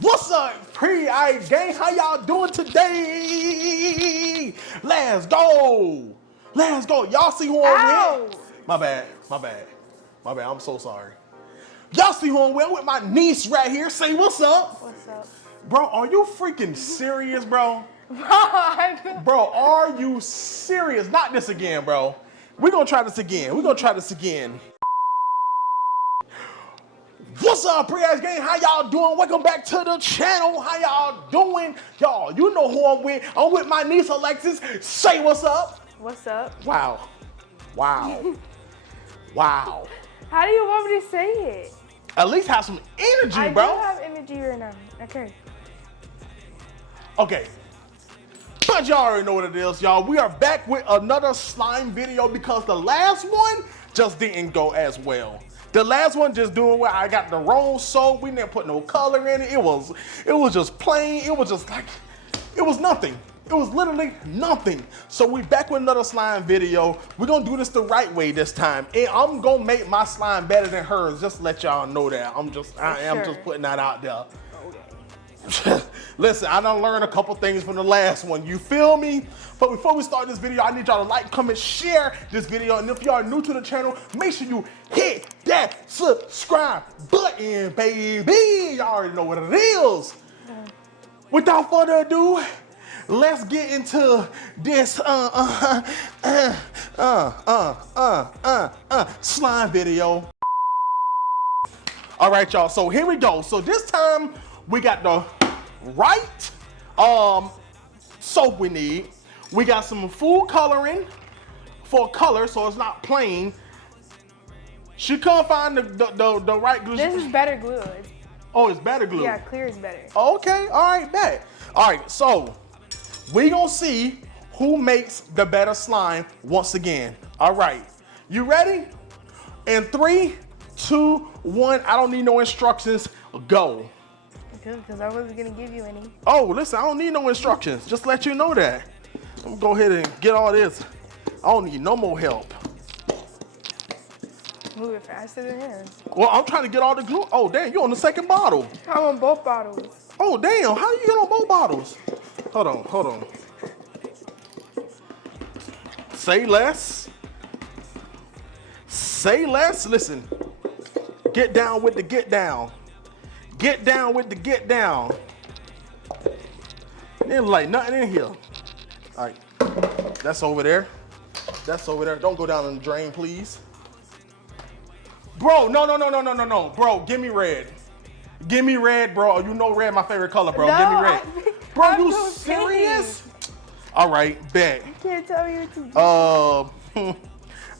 What's up, Pre-I gang? How y'all doing today? Let's go. Let's go. Y'all see who I'm Ow. with? My bad. I'm so sorry. Y'all see who I'm with my niece right here. Say what's up. What's up? Bro, are you freaking serious, bro? Bro, Bro, are you serious? Not this again, bro. We're gonna try this again. What's up, Pre-Ass Gang? How y'all doing? Welcome back to the channel. How y'all doing? Y'all, you know who I'm with. I'm with my niece, Alexis. Say what's up. what's up? Wow. Wow. How do you want me to say it? At least have some energy, I bro. do have energy right now. Okay. Okay. But y'all already know what it is, y'all. We are back with another slime video because the last one just didn't go as well. The last one just doing where I got the wrong soap. We didn't put no color in it. It was just plain. It was just like, it was nothing. It was literally nothing. So we back with another slime video. We're gonna do this the right way this time. And I'm gonna make my slime better than hers. Just to let y'all know that. I am just putting that out there. Listen, I done learned a couple things from the last one. You feel me? But before we start this video, I need y'all to like, comment, share this video. And if y'all are new to the channel, make sure you hit that subscribe button, baby. Y'all already know what it is. Without further ado, let's get into this slime video. All right, y'all. So here we go. So this time we got the right soap we need. We got some food coloring for color, so it's not plain. She couldn't find the right glue. This is better glue. Oh, it's better glue. Yeah, clear is better. Okay, all right, bet. All right, so we gonna see who makes the better slime once again. All right, you ready? In 3, 2, 1. I don't need no instructions. Go. Good, because I wasn't gonna give you any. Oh, listen, I don't need no instructions. Just let you know that. I'm gonna go ahead and get all this. I don't need no more help. Move it faster than him. Well, I'm trying to get all the glue. Oh, damn, you on the second bottle. I'm on both bottles. Oh, damn, how you get on both bottles? Hold on. Say less. Say less. Listen, get down with the get down. Get down with the get down. There's like nothing in here. All right, that's over there. Don't go down in the drain, please. Bro, no. Bro, give me red. Give me red, bro. You know red, my favorite color, bro. No, Give me red. Bro, you so serious? All right, bet. I can't tell you what to do.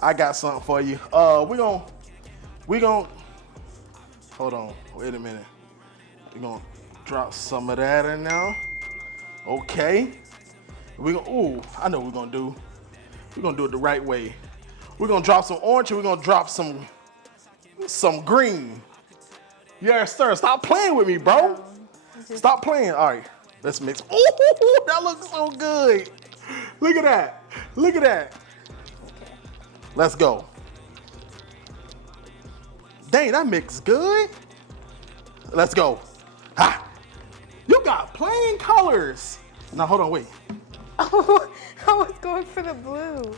I got something for you. We gon' hold on. Wait a minute. We're gonna drop some of that in now. Okay. Ooh, I know what we're gonna do. We're gonna do it the right way. We're gonna drop some orange and we're gonna drop some green. Yeah, sir. Stop playing with me, bro. Stop playing. All right, let's mix. Ooh, that looks so good. Look at that. Okay. Let's go. Dang, that mix good. Let's go. Ha! You got plain colors. Now, hold on, wait. Oh, I was going for the blue.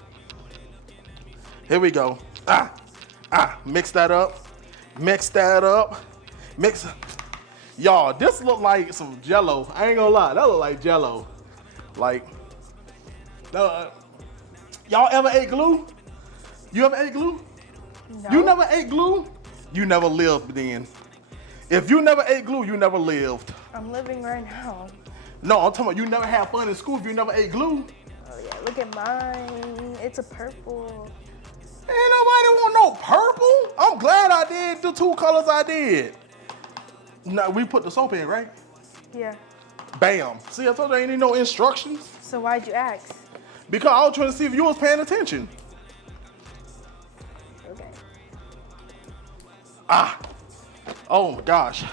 Here we go. Mix that up. Mix. Y'all, this look like some Jello. I ain't gonna lie, that look like Jello. Like, y'all ever ate glue? You ever ate glue? No. You never ate glue? You never lived then. If you never ate glue, you never lived. I'm living right now. No, I'm talking about you never had fun in school if you never ate glue. Oh yeah, look at mine. It's a purple. Ain't nobody want no purple. I'm glad I did the 2 colors I did. Now, we put the soap in, right? Yeah. Bam. See, I told you I ain't need no instructions. So why'd you ask? Because I was trying to see if you was paying attention. Okay. Oh my gosh.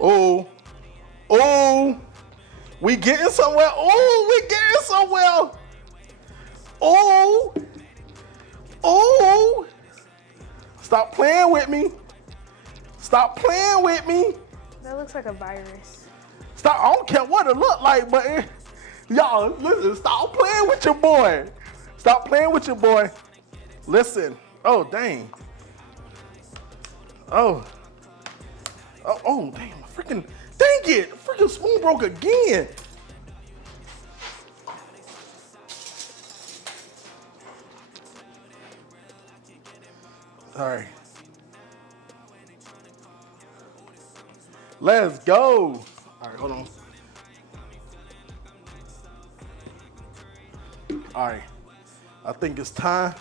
Oh, we getting somewhere. Stop playing with me. Stop playing with me. That looks like a virus. Stop. I don't care what it look like, but y'all, listen. Stop playing with your boy. Stop playing with your boy. Listen. Oh, dang. Oh, dang. Freaking, dang it. Freaking spoon broke again. All right. Let's go. All right, hold on. All right. I think it's time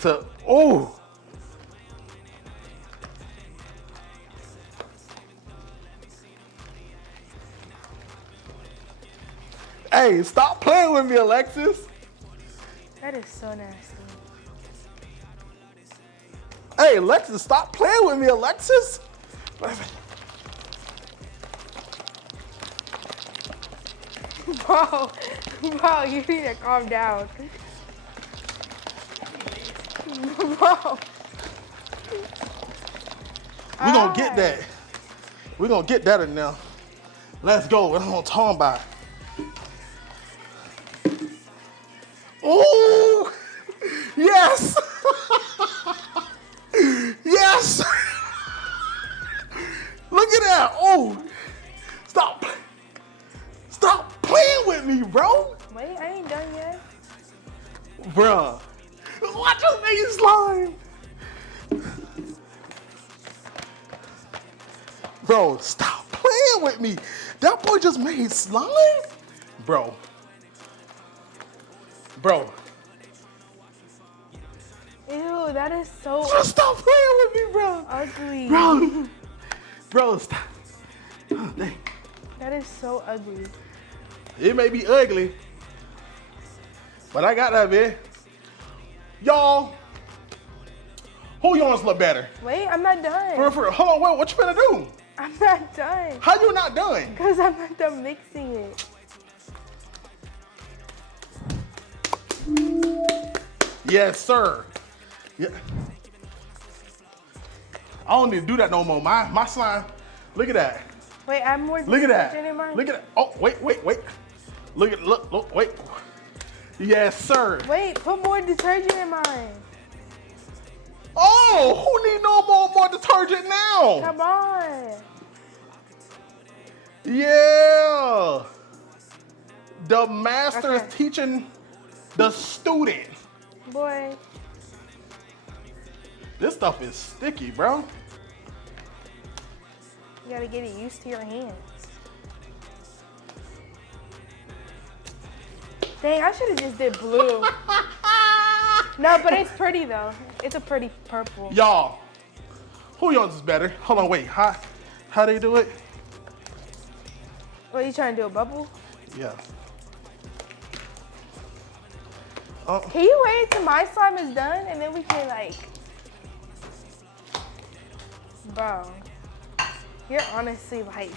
to, oh. Hey, stop playing with me, Alexis. That is so nasty. Hey, Alexis, stop playing with me, Alexis. Bro, you need to calm down. Bro. We're gonna get that. We're gonna get that in there. Let's go. That's what I'm talking about. Oh, yes. Yes. Look at that. Oh, stop. Stop playing with me, bro. Wait, I ain't done yet. Bruh. Watch us make it slime. Bro, stop playing with me. That boy just made slime? Bro. Ew, that is so Just stop playing with me, bro. ugly. Bro, stop. Oh, dang. That is so ugly. It may be ugly, but I got that, man. Y'all, who yours look better? Wait, I'm not done. For real. Hold on, wait, what you finna do? I'm not done. How you not done? Because I'm not done mixing it. Yes, sir. Yeah. I don't need to do that no more. My slime, look at that. Wait, I'm more Look at detergent that. in mine? Look at that. Oh, wait. Look, wait. Yes, sir. Wait, put more detergent in mine. Oh, who need no more detergent now? Come on. Yeah. The master is Okay. teaching the student. Boy. This stuff is sticky, bro. You gotta get it used to your hands. Dang, I should have just did blue. No, but it's pretty though. It's a pretty purple. Y'all, who yours is better? Hold on, wait. How they do it? What, you trying to do a bubble? Yeah. Can you wait till my slime is done and then we can like... Bro, you're honestly like...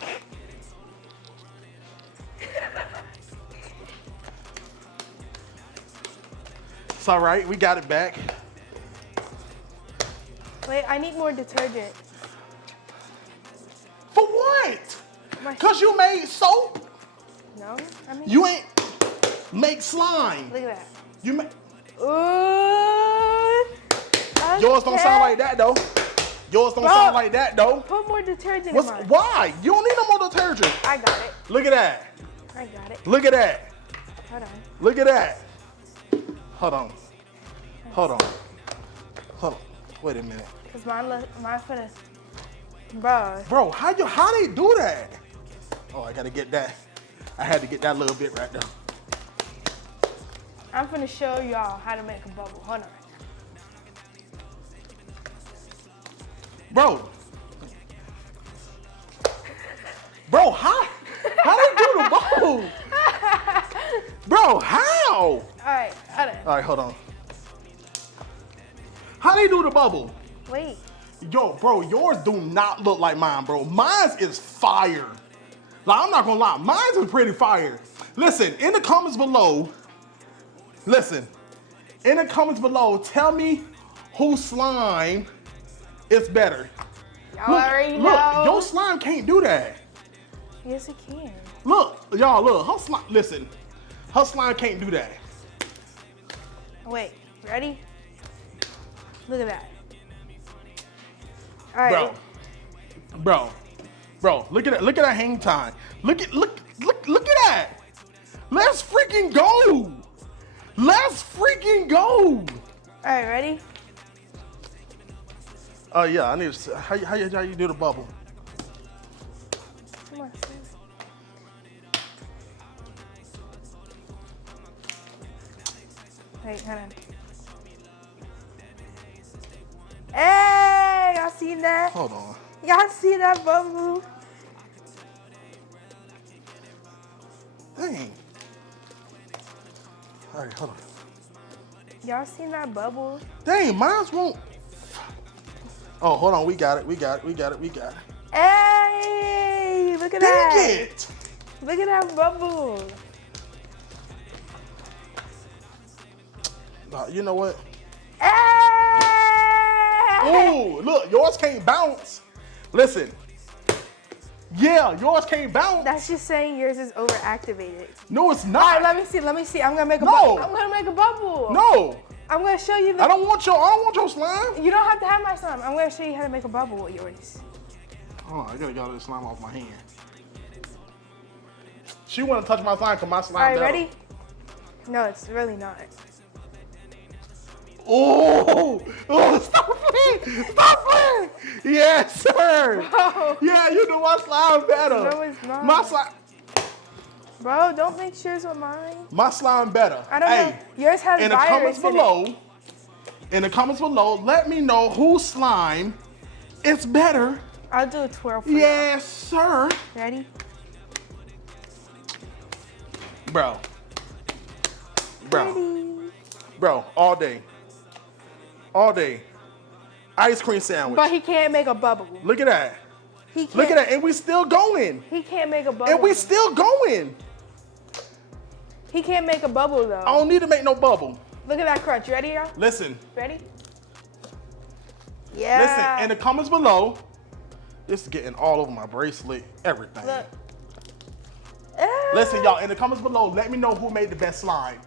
It's all right. We got it back. Wait, I need more detergent. For what? My- Because you made soap? No? I mean, You ain't make slime. look at that. You make... Ooh. Yours don't sound like that, though. Yours don't Bro. sound like that, though. Put more detergent What's, in mine. why? You don't need no more detergent. I got it. Look at that. I got it. Look at that. Hold on. Look at that. Hold on. Wait a minute. Cause mine finna... Bro. Bro, how they do that? Oh, I gotta get that. I had to get that little bit right there. I'm finna show y'all how to make a bubble. Hold on. Bro, how they do the bubble? Bro, how? All right, hold on. All right, hold on. How they do the bubble? Wait. Yo, bro, yours do not look like mine, bro. Mine's is fire. Like, I'm not gonna lie, mine's is pretty fire. Listen, in the comments below, tell me whose slime it's better. Y'all already Look, know. your slime can't do that. Yes, it can. Look, y'all, look, her slime, listen, her slime can't do that. Wait, ready? Look at that. All right. Bro, look at that hang time. Look at that. Let's freaking go. Let's freaking go. All right, ready? Yeah, I need to, how you do the bubble? Come on. Wait, hold on. Hey, y'all seen that? Hold on. Y'all see that bubble? Dang. All right, hold on. Y'all seen that bubble? Dang, mine's won't. Oh, hold on. We got it. Hey, look at Dang that. it. Look at that bubble. You know what? Hey! Ooh, look, yours can't bounce. Listen. Yeah, yours can't bounce. That's just saying yours is overactivated. No, it's All not. right, let me see. I'm gonna make a No. bubble. I'm gonna make a bubble. No, I'm gonna show you I don't want your slime. You don't have to have my slime. I'm gonna show you how to make a bubble with yours. Oh, I gotta get all this slime off my hand. She wanna touch my slime because my slime All right, better. ready? No, it's really not. Oh, stop playing. Yes, sir. Bro. Yeah, you do my slime better. No, it's not. My slime. Bro, don't make yours with mine. My slime better. I don't know. Yours has in the comments virus in below, in the comments below, let me know whose slime is better. I'll do a twirl for you. Yes, sir. Ready? Bro, Ready. all day. Ice cream sandwich. But he can't make a bubble. Look at that. He can't. Look at that. And we still going. He can't make a bubble. And we still going. He can't make a bubble though. I don't need to make no bubble. Look at that crunch. You ready, y'all? Listen. Ready? Yeah. Listen, in the comments below, this is getting all over my bracelet, everything. Look. Listen, y'all, in the comments below, let me know who made the best slime.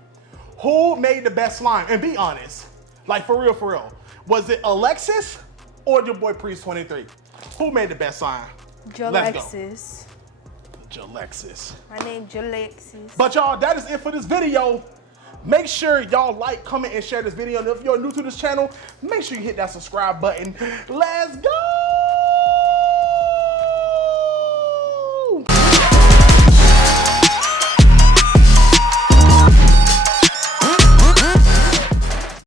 Who made the best slime? And be honest. Like, for real. Was it Alexis or your boy Priest23? Who made the best slime? Let's go. Jalexis. Jalexis. My name Jalexis. But y'all, that is it for this video. Make sure y'all like, comment, and share this video. And if you're new to this channel, make sure you hit that subscribe button. Let's go!